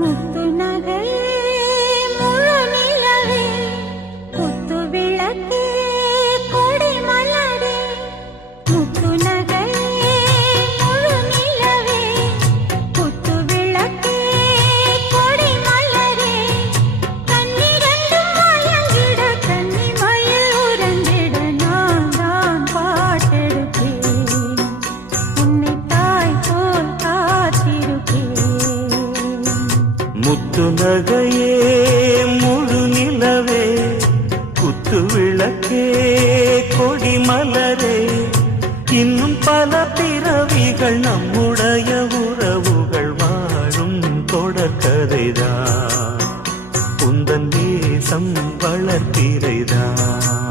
முத்து நகை முழு நிலவே குத்து விளக்கே கொடி மலரே முத்து நகை முழு நிலவே குத்து விளக்கே கொடி மலரே கண்ணிரண்டும் மயங்கிட கன்னி மயில் உறங்கிட நான் தான் பாட்டெடுப்பேன் உன்னை தாய் போல் காத்திருப்பேன் முத்து நகையே முழு நிலவே குத்து விளக்கே கொடி மலரே இன்னும் பல பிறவிகள் நம்முடைய உறவுகள் வாழும் தொடர்கதைதான் உந்தன் தேசம் வளர்த்திரைதான்